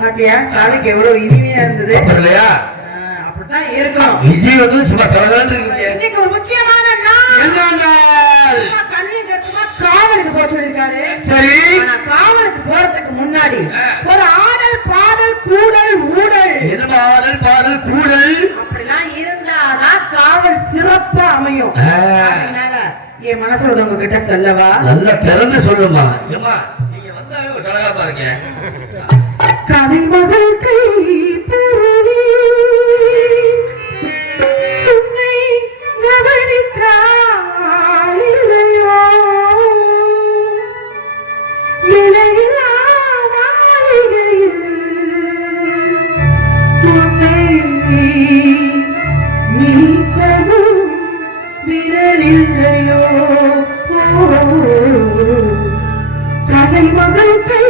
பாத்தியா? காலுக்கு எவ்வளவு இனிமையா இருந்தது. இல்லையா? அப்படித்தான் இருக்கணும் விஜய் சும்மா இன்னைக்கு ஒரு முக்கியமான நாள். கருத்துமா காவலுக்கு போக சொல்லிருக்காரு சரி. காவலுக்கு போறதுக்கு முன்னாடி. ஒரு ஆடல் பாடல் கூடல் ஊடல். என்ன பாடல் பாடல் கூடல்? அப்படிலாம் இருந்தாதான் காவல் சிறப்பா அமையும். அதனால என் மனசுல உங்ககிட்ட சொல்லவா? நல்லா திறந்து சொல்லுமா நீங்க வந்தாவே ஒரு கலகலப்பா இருக்கீங்க. மகள் கை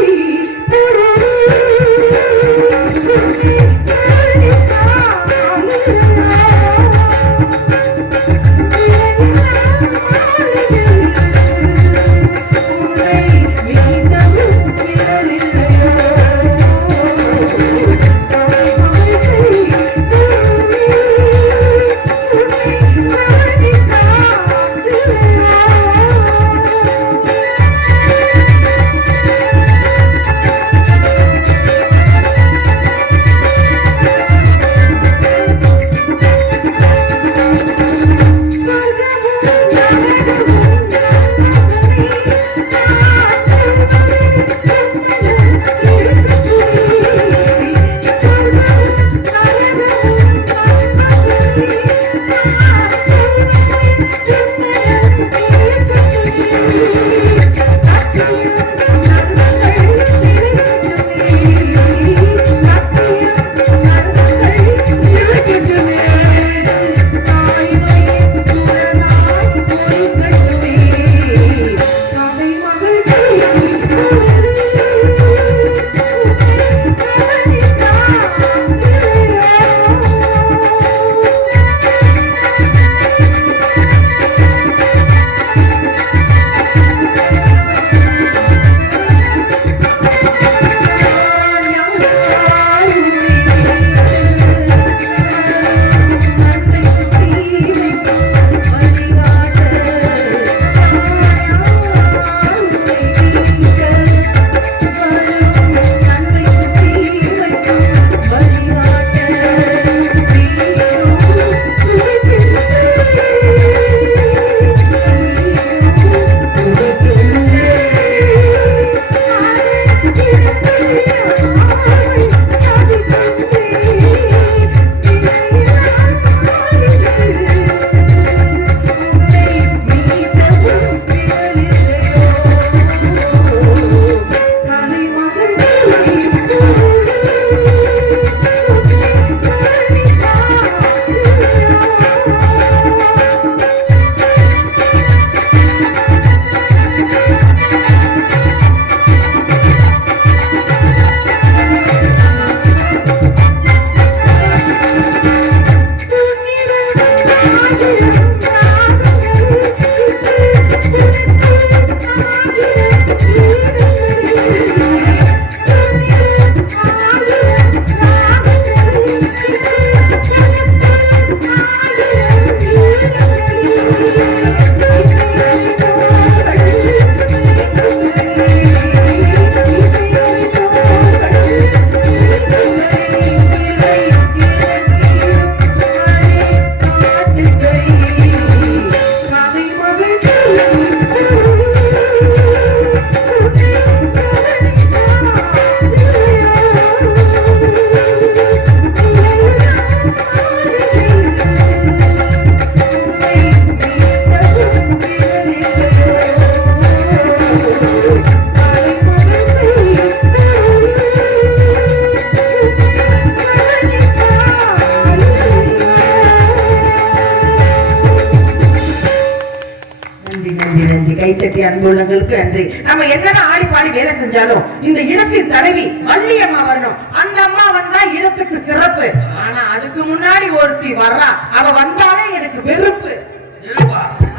கைத்தட்டி அன்புள்ளங்களுக்கு நன்றி. நம்ம என்னதான் ஆடி பாடி வேலை செஞ்சாலும் இந்த இடத்தின் தலைவி வள்ளியம்மா வரணும். அந்த அம்மா வந்தா இடத்துக்கு சிறப்பு. ஆனா அதுக்கு முன்னாடி ஒருத்தி வர்றா. அவ வந்தாலே எனக்கு வெறுப்பு.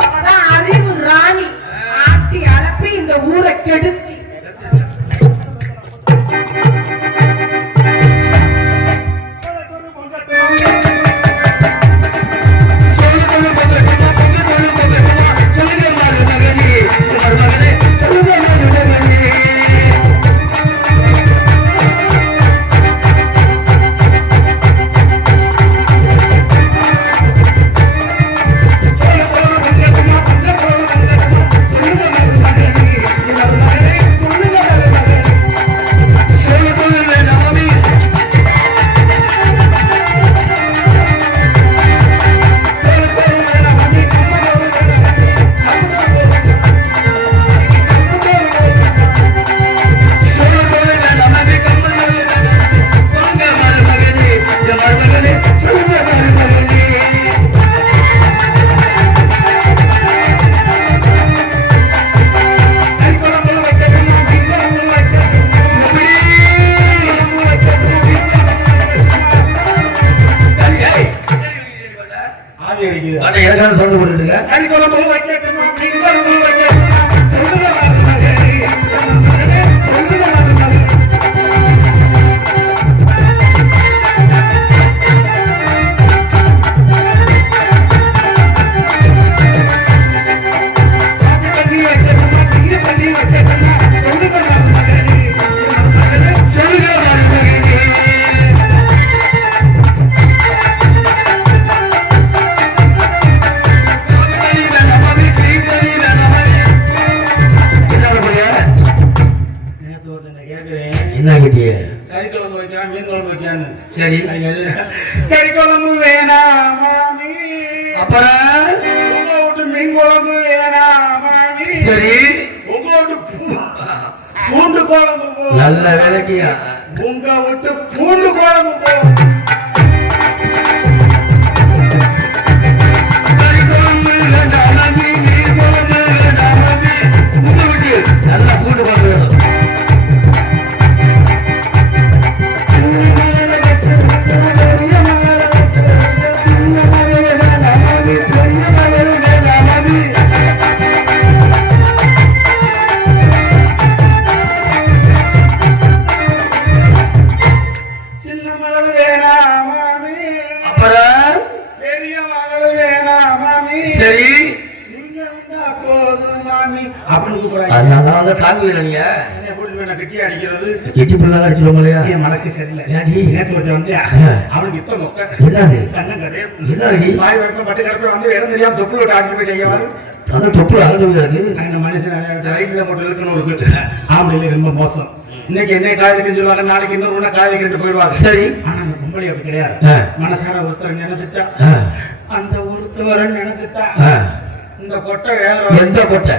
அவதான் அறிவு ராணி. ஆட்டி அலப்பி இந்த ஊரை கெடுத்தி அப்புறம்? மீன் குழம்பு சரி. உங்க வீட்டு பூ- பூண்டு குழம்பு போ. நல்ல வேலைக்கியா? உங்க வீட்டு பூண்டு குழம்பு அப்புறம்? பெரிய மகள் வேணாம் மாமி சரி. நீங்க வந்தா போதும் மாமி. அப்படின்னு கூப்பிடுறாங்க. அதனால அந்த கூட்டிட்டு போய் நான் கட்டி அடிக்கிறது. கெட்டி பிள்ளை அடிச்சிருவோம் இல்லையா என் மனசு சரியில்லை. ஏன்டி? நேற்று ஒருத்தன் வந்தியா? ஆ. அவனுக்கு இத்தனை மொக்க என்னது? கண்ணன் என்னடி? வாய் வரைக்கும் பட்டு கிடப்பு வந்து இடம் தெரியாம தொப்புள் விட்டு ஆடி போயிட்டீங்க அதான் தொப்பு அழுதுகிறாரு இந்த மனுஷன் ரைட்ல போட்டு இருக்குன்னு ஒரு ஆம்பளைல ரொம்ப மோசம். இன்னைக்கு என்ன காதலிக்குன்னு சொல்லுவாங்க நாளைக்கு இன்னொரு ஒண்ணு காதலிக்கிட்டு போயிடுவாங்க. சரி. ஆனா அந்த பொம்பளை அப்படி கிடையாது. மனசார ஒருத்தர் நினைச்சிட்டா அந்த ஒருத்தவரை நினைச்சிட்டா. இந்த கொட்டை வேற எந்த கட்டை?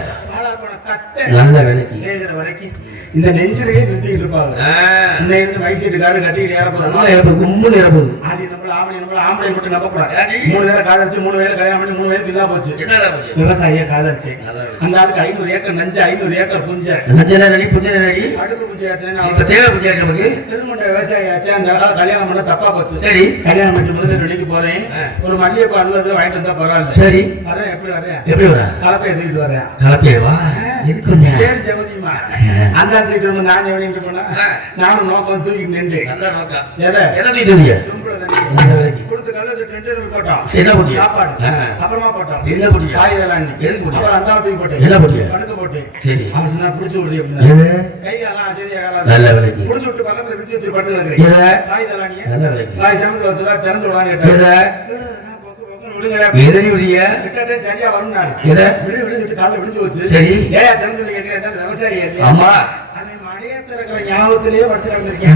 நல்ல வேலைக்கு வரைக்கும் இந்த நெஞ்சிலேயே நிறுத்திக்கிட்டு இருப்பாங்க. இன்னைக்கு வயசு காடு கட்டிக்கிட்டு ஏற நல்லா போதும் இறப்பு கும்முன்னு இறப்புது ஆடி நம்மள ஆம்பளை ஆம்பளை மட்டும் நம்ப கூடாது ஏன்டி? மூணு பேரை காதலிச்சு மூணு பேரை கல்யாணம் பண்ணி மூணு பேருக்கு இதா போச்சு? விவசாயிய காதலிச்சு. அந்த ஆளுக்கு ஐநூறு ஏக்கர் நஞ்சு ஐநூறு ஏக்கர் புஞ்ச. நடி புஞ்சன நடி அடுப்பு புஞ்ச தேவை புஞ்சா திருமண்ட விவசாயி ஆச்சு அந்த ஆளா கல்யாணம் பண்ண தப்பா போச்சு. சரி. கல்யாணம் பண்ணி முதல்ல வெளிக்கு போறேன். ஒரு மல்லிகைப்பூ அல்லது வாங்கிட்டு வந்தா பரவாயில்ல. சரி. வரேன் எப்படி வரேன்? எப்படி வர? கலப்பையை தூக்கிட்டு வரேன். கலப்பையே ஏன் ஜெகதியுமா அந்த வந்து நான் எவனிட்டு போனா. நானும் நோக்கம் தூக்கி நின்று. சரி. அப்புறமா போட்டோம். என்ன போட்டியா? காய் போட்டியா? அப்புறம் அந்த தூக்கி போட்டேன் என்ன போட்டியா? படுக்க போட்டேன் சரி. அவன் சொன்னா பிடிச்சு விடுது அப்படின்னா? கை காலம் அசதியா நல்ல வேலைக்கு பிடிச்சு விட்டு பக்கத்துல பிடிச்சு வச்சு படுத்து? காய் இதெல்லாம் நல்ல வேலைக்கு காய் சமைச்சு வச்சுதா திறந்து கேட்டேன் எதை? விட்டு போச்சு. சரி. ஆமா ஞாபகத்திலேயே மசதியா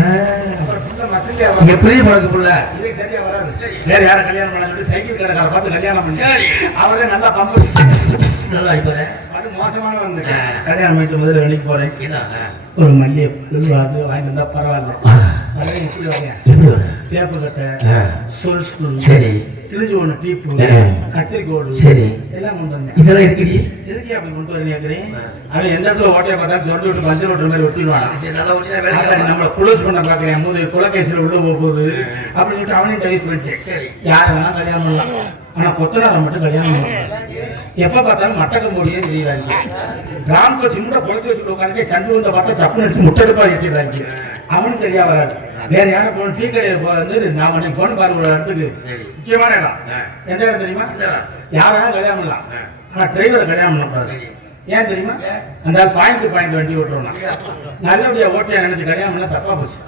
வரும். இங்க பெரிய பழக்கக்குள்ள இது சரியா வராது. வேற யார கல்யாணம் பண்ண சைக்கிள் கடைக்கார பார்த்து கல்யாணம் பண்ணி. சரி. அவரே நல்லா பம்பு நல்லா இப்ப அது மோசமான வந்து. கல்யாணம் பண்ணிட்டு முதல்ல வெளிக்கு போறேன். ஒரு மல்லிகை பூ அது வாங்கிட்டு வந்தா பரவாயில்ல. எப்படி தேப்பு கட்டை ஆ, சொல் ஸ்கூல் சரி. கிழிஞ்சு ஒன்று டீப்பு. கத்திரிக்கோடு சரி. எல்லாம் கொண்டு வந்தேன். இதெல்லாம் இருக்குடி அப்படி கொண்டு வரீங்க கேட்குறேன் அவன் எந்த இடத்துல ஓட்டையை பார்த்தா சொல்லி விட்டு பஞ்சு ஓட்டுற மாதிரி ஒட்டிடுவான். நம்மளை குளோஸ் பண்ண பார்க்குறேன் மூணு குலகேசியில் உள்ள போக போகுது அப்படின்னு சொல்லிட்டு அவனையும் டைஸ் பண்ணிட்டேன். யார் வேணா கல்யாணம் பண்ணலாம்? ஆனா கொத்தனாரை மட்டும் கல்யாணம் பண்ணலாம் எப்ப பார்த்தாலும் மட்டக்க முடியே செய்யறாங்க ராம்கோ சின்ன குளத்து வச்சுட்டு உட்காந்து சண்டு வந்த பார்த்தா சப்பு அடிச்சு முட்டை எடுப்பா ஏற்றிடுறாங்க அவனும் சரியா வராது. வேற யாரும் போன டீ கடையில் வந்து நான் உனக்கு போன பாரு ஒரு இடத்துக்கு. முக்கியமான இடம். எந்த இடம் தெரியுமா இல்லடா. யார் வேணா கல்யாணம் பண்ணலாம் ஆ. ஆனா டிரைவர் கல்யாணம் பண்ணக்கூடாது. ஏன் தெரியுமா? அந்த பாயிண்ட் பாயிண்ட் வண்டி ஓட்டுறோம் நல்லபடியா ஓட்டியா நினைச்சு கல்யாணம் பண்ணா தப்பா போச்சு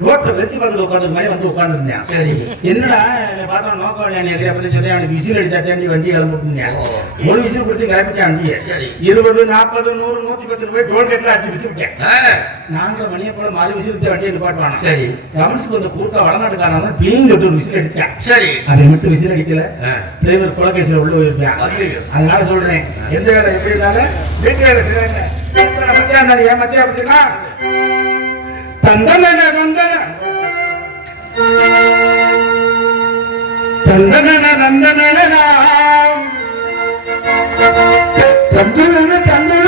ஆ, ரோட்ல வெச்சு பார்த்து உட்காந்து மாதிரி வந்து உட்காந்துருந்தேன் சரி. என்னடா என்னை பார்த்தா நோக்கம் இல்லையா அப்படின்னு சொல்லி அவனுக்கு விசில் அடிச்சா தேண்டி வண்டி கிளம்பிட்டுருந்தேன். ஒரு விசில் கொடுத்து கிளம்பிட்டான் வண்டியை. இருபது நாற்பது நூறு நூத்தி பத்து போய் டோல் கேட்ல அடிச்சு விட்டு விட்டேன் நான்கு மணியை போல மாறி விசில் வச்சு வண்டியை நிப்பாட்டுவானா சரி. ரமேஷுக்கு வந்து குறுக்கா வடநாட்டுக்காரன் விட்டு ஒரு விசில் அடிச்சான். சரி. அதை மட்டும் விசில் அடிக்கல. டிரைவர் குலகேசியில் உள்ள ஐயையோ. அதனால சொல்றேன் எந்த வேலை எப்படி இருந்தாலும் வீட்டு வேலை ஏன் மச்சான் அப்படின்னா தந்தன தந்தன தந்தன தந்தன தந்தன தந்தன